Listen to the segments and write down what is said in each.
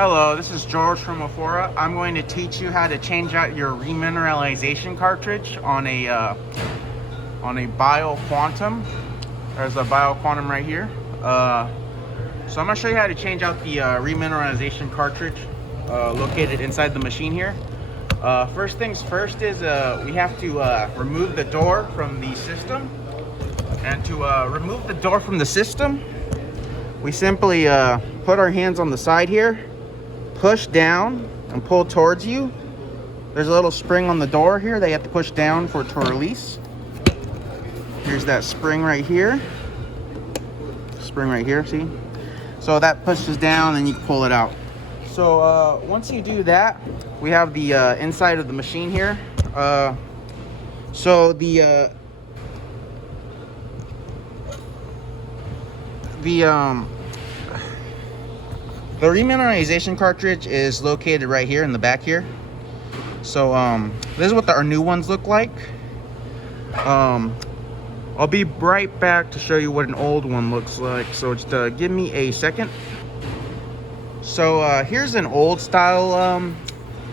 Hello, this is George from Afora. I'm going to teach you how to change out your remineralization cartridge on a bio-quantum. There's a bio-quantum right here. So I'm going to show you how to change out the remineralization cartridge located inside the machine here. First things first is we have to remove the door from the system. And to remove the door from the system, we simply put our hands on the side here, push down and pull towards you. There's a little spring on the door here that you have to push down for it to release. Here's that spring right here. Spring right here, see? So that pushes down and you can pull it out. So once you do that, we have the inside of the machine here. So the remineralization cartridge is located right here in the back here. So this is what our new ones look like. I'll be right back to show you what an old one looks like. So just give me a second. So here's an old style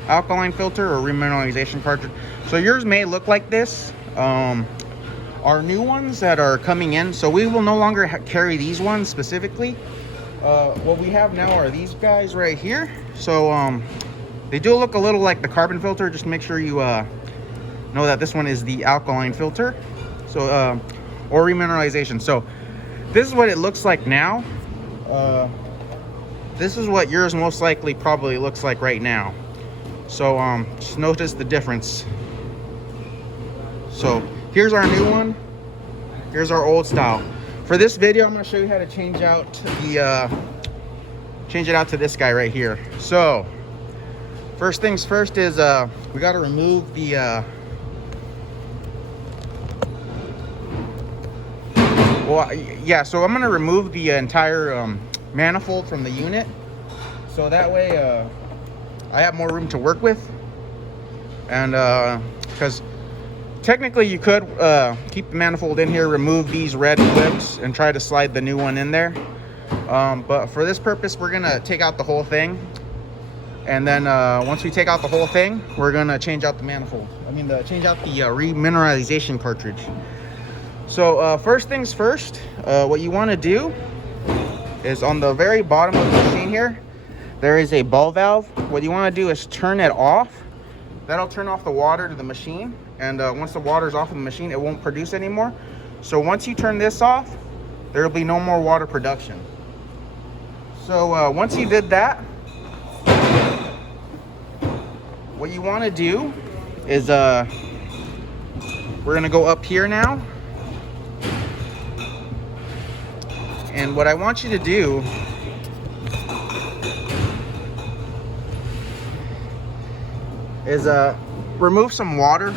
alkaline filter or remineralization cartridge. So yours may look like this. Our new ones that are coming in, so we will no longer carry these ones specifically. What we have now are these guys right here. So they do look a little like the carbon filter. Just make sure you know that this one is the alkaline filter. So or remineralization. So this is what it looks like now. This is what yours most likely probably looks like right now. So just notice the difference. So here's our new one. Here's our old style. For this video, I'm going to show you how to change out the change it out to this guy right here. So first things first is we got to remove the so I'm going to remove the entire manifold from the unit, so that way I have more room to work with. And because technically you could keep the manifold in here, remove these red clips and try to slide the new one in there, but for this purpose we're gonna take out the whole thing. And then once we take out the whole thing, we're gonna change out the manifold. Change out the remineralization cartridge. So first things first, what you want to do is on the very bottom of the machine here, there is a ball valve. What you want to do is turn it off. That'll turn off the water to the machine, and once the water is off of the machine, it won't produce anymore. So once you turn this off, there will be no more water production. So once you did that, what you want to do is we're gonna go up here now, and what I want you to do is remove some water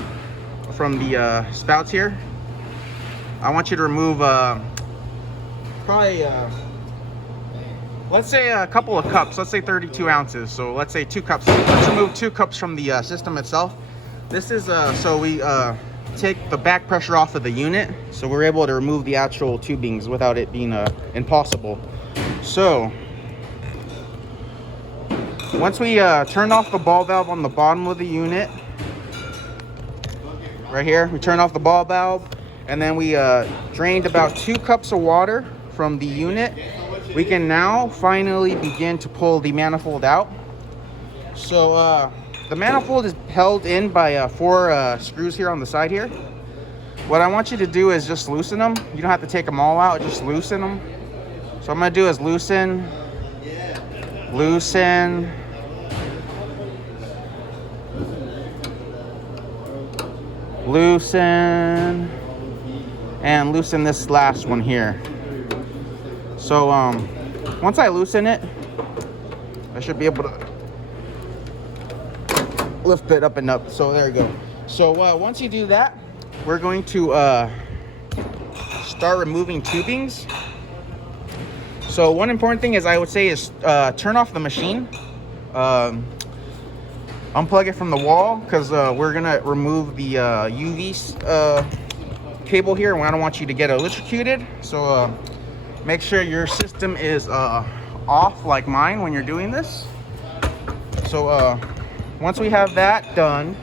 from the spouts here. I want you to remove probably let's say a couple of cups. Let's say 32 ounces. So let's say 2 cups. Let's remove 2 cups from the system itself. This is so we take the back pressure off of the unit, so we're able to remove the actual tubings without it being impossible. So once we turn off the ball valve on the bottom of the unit, right here, we turn off the ball valve, and then we drained about 2 cups of water from the unit. We can now finally begin to pull the manifold out. So the manifold is held in by 4 screws here on the side here. What I want you to do is just loosen them. You don't have to take them all out, just loosen them. So what I'm gonna do is loosen, loosen, loosen, and loosen this last one here. So once I loosen it, I should be able to lift it up and up. So there you go. So once you do that, we're going to start removing tubings. So one important thing is I would say is turn off the machine, unplug it from the wall, because we're gonna remove the UV cable here, and I don't want you to get electrocuted. So make sure your system is off like mine when you're doing this. So once we have that done,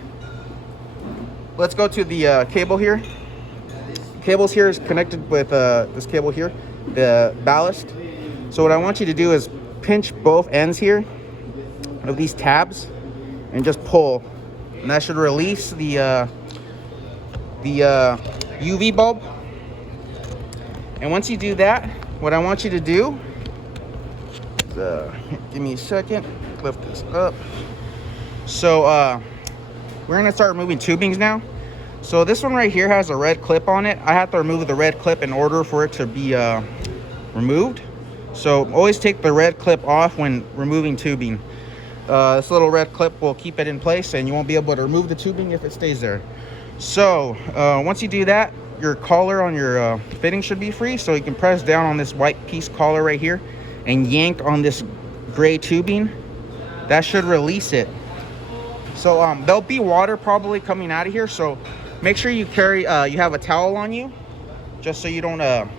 let's go to the cable here. Cables here is connected with this cable here, the ballast. So what I want you to do is pinch both ends here of these tabs and just pull, and that should release the UV bulb. And once you do that, what I want you to do is, give me a second, lift this up. So we're gonna start removing tubings now. So this one right here has a red clip on it. I have to remove the red clip in order for it to be removed. So always take the red clip off when removing tubing. This little red clip will keep it in place and you won't be able to remove the tubing if it stays there. So once you do that, your collar on your fitting should be free. So you can press down on this white piece collar right here and yank on this gray tubing. That should release it. So there'll be water probably coming out of here. So make sure you carry, you have a towel on you, just so you don't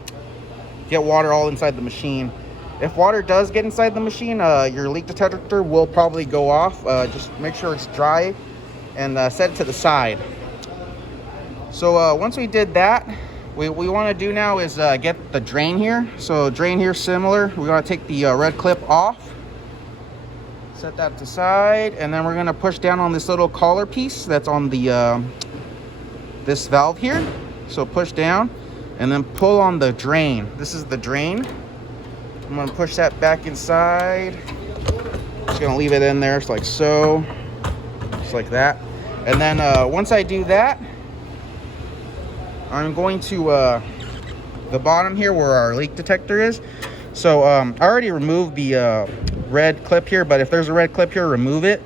get water all inside the machine. If water does get inside the machine, your leak detector will probably go off. Just make sure it's dry and set it to the side. So once we did that, what we want to do now is get the drain here. So drain here similar. We're going to take the red clip off, set that to the side, and then we're going to push down on this little collar piece that's on the this valve here. So push down and then pull on the drain. This is the drain. I'm going to push that back inside. Just going to leave it in there, like so, just like that. And then once I do that, I'm going to the bottom here where our leak detector is. So I already removed the red clip here, but if there's a red clip here, remove it.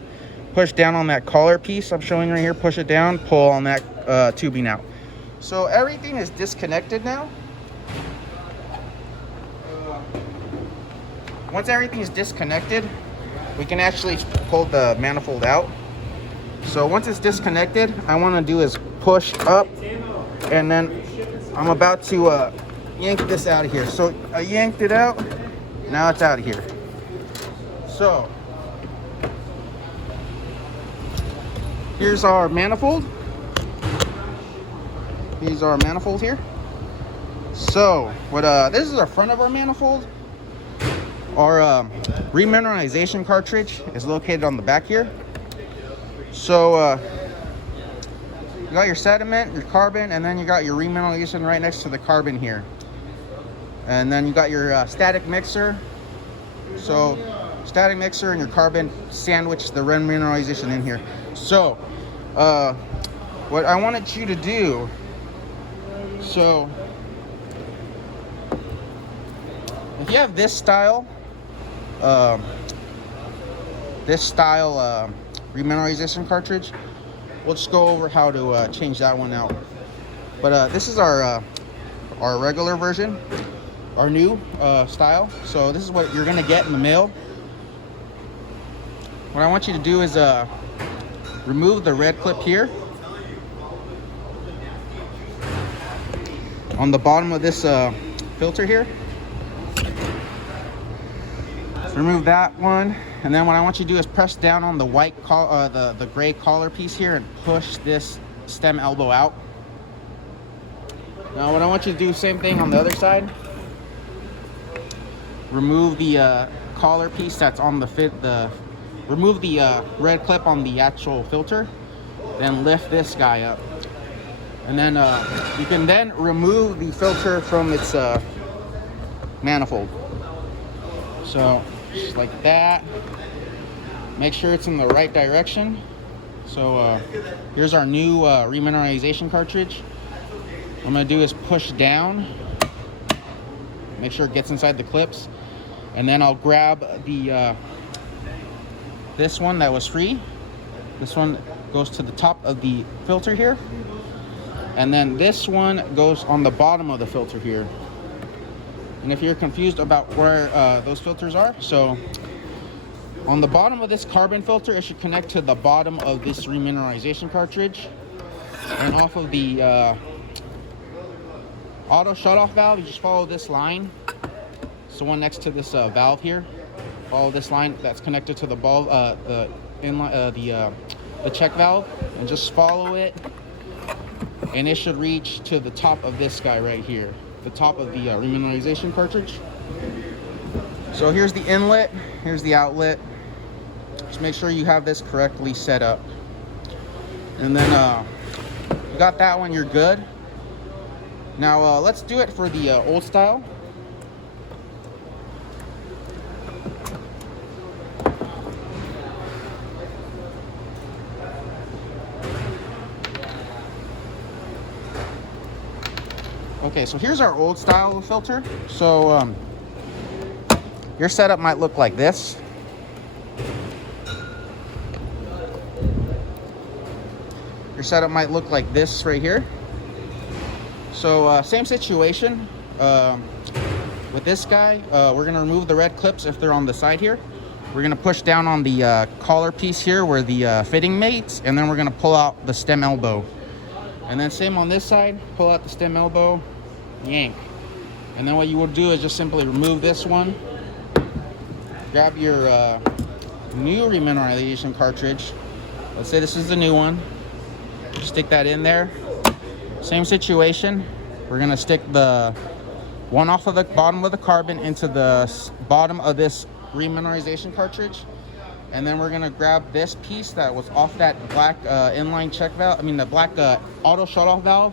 Push down on that collar piece I'm showing right here, push it down, pull on that tubing out. So everything is disconnected now. Once everything is disconnected, we can actually pull the manifold out. So once it's disconnected, I want to do is push up, and then I'm about to yank this out of here. So I yanked it out, now it's out of here. So here's our manifold. These are our manifold here. So what this is our front of our manifold. Our remineralization cartridge is located on the back here. So you got your sediment, your carbon, and then you got your remineralization right next to the carbon here. And then you got your static mixer. So static mixer and your carbon sandwich the remineralization in here. So what I wanted you to do, so if you have this style remineralization cartridge, we'll just go over how to change that one out. But this is our regular version, our new style. So this is what you're gonna get in the mail. What I want you to do is remove the red clip here on the bottom of this filter here. Remove that one, and then what I want you to do is press down on the white the gray collar piece here and push this stem elbow out. Now what I want you to do, same thing on the other side. Remove the collar piece that's on the remove the red clip on the actual filter, then lift this guy up, and then you can then remove the filter from its manifold. So just like that. Make sure it's in the right direction. So here's our new remineralization cartridge. What I'm gonna do is push down, make sure it gets inside the clips, and then I'll grab the this one that was free. This one goes to the top of the filter here, and then this one goes on the bottom of the filter here. And if you're confused about where those filters are, so on the bottom of this carbon filter, it should connect to the bottom of this remineralization cartridge. And off of the auto shutoff valve, you just follow this line. It's the one next to this valve here. Follow this line that's connected to the bulb, the the check valve, and just follow it, and it should reach to the top of this guy right here, the top of the remineralization cartridge. So here's the inlet, here's the outlet. Just make sure you have this correctly set up, and then you got that one, you're good. Now let's do it for the old style. Okay, so here's our old style filter. So your setup might look like this. Your setup might look like this right here. So same situation with this guy. We're gonna remove the red clips if they're on the side here. We're gonna push down on the collar piece here where the fitting mates, and then we're gonna pull out the stem elbow. And then same on this side, pull out the stem elbow, yank. And then what you will do is just simply remove this one, grab your new remineralization cartridge. Let's say this is the new one. Stick that in there. Same situation. We're gonna stick the one off of the bottom of the carbon into the bottom of this remineralization cartridge, and then we're gonna grab this piece that was off that black inline check valve, I mean the black auto shut-off valve,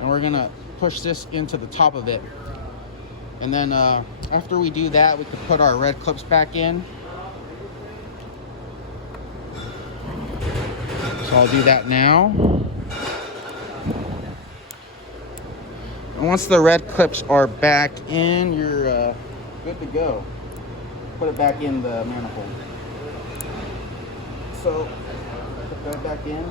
and we're gonna push this into the top of it. And then after we do that, we can put our red clips back in. So I'll do that now. And once the red clips are back in, you're good to go. Put it back in the manifold. So put that back in.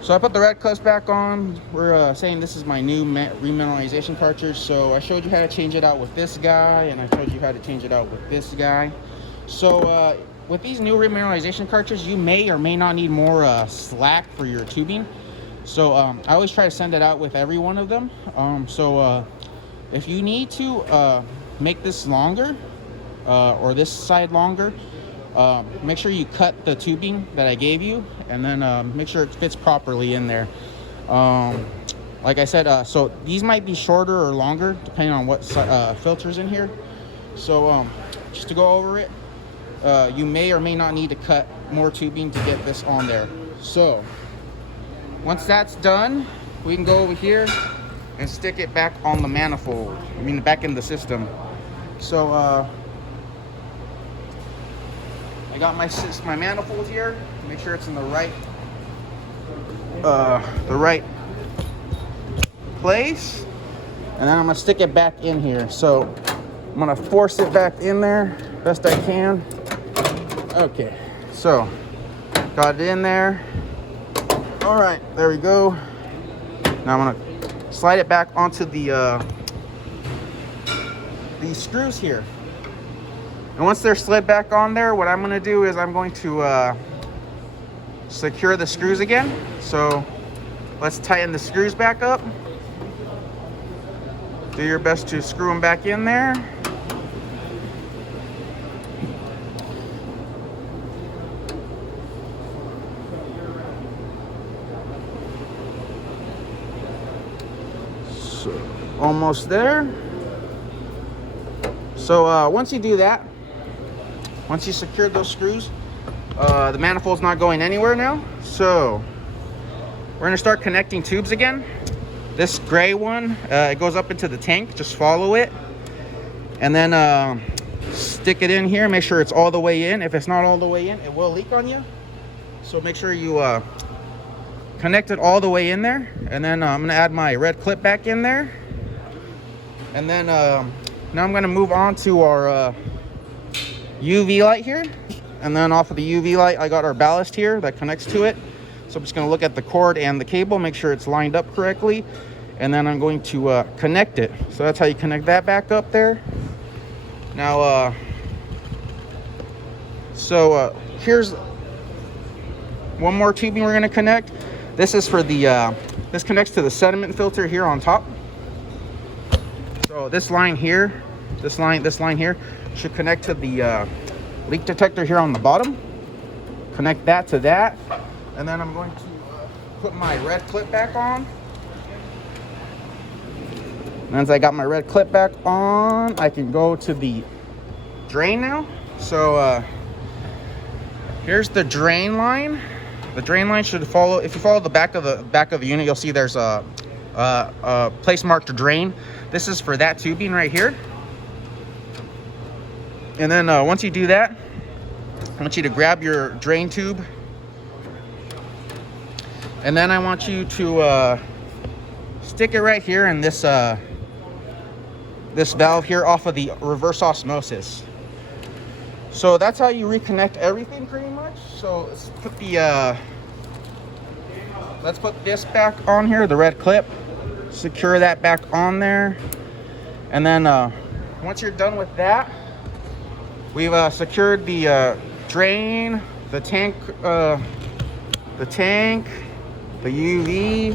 So I put the red clips back on. We're saying this is my new remineralization cartridge. So I showed you how to change it out with this guy, and I showed you how to change it out with this guy. So with these new remineralization cartridges, you may or may not need more slack for your tubing. So I always try to send it out with every one of them. If you need to make this longer or this side longer, make sure you cut the tubing that I gave you, and then make sure it fits properly in there. Like I said, so these might be shorter or longer depending on what filter's in here. So just to go over it, you may or may not need to cut more tubing to get this on there. So once that's done, we can go over here and stick it back on the manifold. I mean, back in the system. So I got my manifold here. Make sure it's in the right place, and then I'm gonna stick it back in here. So I'm gonna force it back in there best I can. Okay, so got it in there. All right, there we go. Now I'm gonna slide it back onto the these screws here. And once they're slid back on there, what I'm gonna do is I'm going to secure the screws again. So let's tighten the screws back up. Do your best to screw them back in there. So, almost there. So once you do that, once you secure those screws, the manifold's not going anywhere now. So we're gonna start connecting tubes again. This gray one, it goes up into the tank. Just follow it, and then stick it in here. Make sure it's all the way in. If it's not all the way in, it will leak on you. So make sure you connect it all the way in there. And then I'm gonna add my red clip back in there. And then now I'm gonna move on to our UV light here. And then off of the UV light, I got our ballast here that connects to it. So I'm just gonna look at the cord and the cable, make sure it's lined up correctly. And then I'm going to connect it. So that's how you connect that back up there. Now, here's one more tubing we're gonna connect. This is for the, this connects to the sediment filter here on top. So this line here, this line here should connect to the leak detector here on the bottom. connect that to that, and then I'm going to put my red clip back on. Once I got my red clip back on, I can go to the drain now. So here's the drain line. The drain line should follow, if you follow the back of the unit, you'll see there's a place marked drain. This is for that tubing right here. And then once you do that, I want you to grab your drain tube, and then I want you to stick it right here in this this valve here off of the reverse osmosis. So that's how you reconnect everything pretty much. So let's put this back on here, the red clip, secure that back on there, and then once you're done with that, we've secured the drain, the tank, the UV,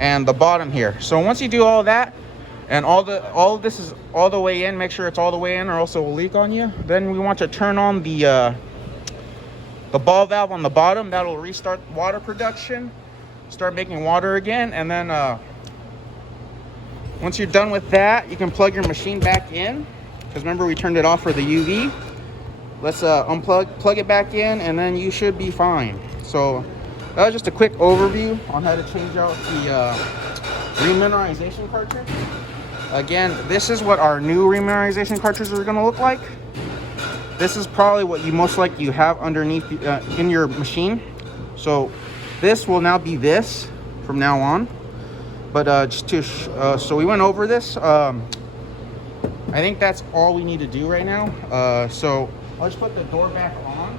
and the bottom here. So once you do all that, and all of this is all the way in, make sure it's all the way in, or else it will leak on you. Then we want to turn on the ball valve on the bottom. That'll restart water production, start making water again. And then once you're done with that, you can plug your machine back in, because remember we turned it off for the UV. Let's plug it back in, and then you should be fine. So that was just a quick overview on how to change out the remineralization cartridge. Again, this is what our new remineralization cartridges are going to look like. This is probably what you most likely have underneath in your machine. So this will now be this from now on. But just to so we went over this. I think that's all we need to do right now. So I'll just put the door back on.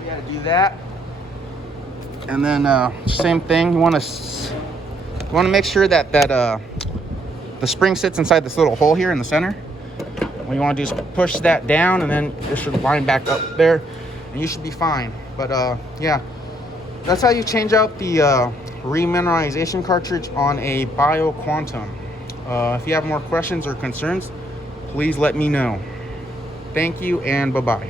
We got to do that, and then same thing. You want to make sure that the spring sits inside this little hole here in the center. What you want to do is push that down, and then it should line back up there, and you should be fine. But yeah, that's how you change out the remineralization cartridge on a BioQuantum. If you have more questions or concerns, please let me know. Thank you, and bye-bye.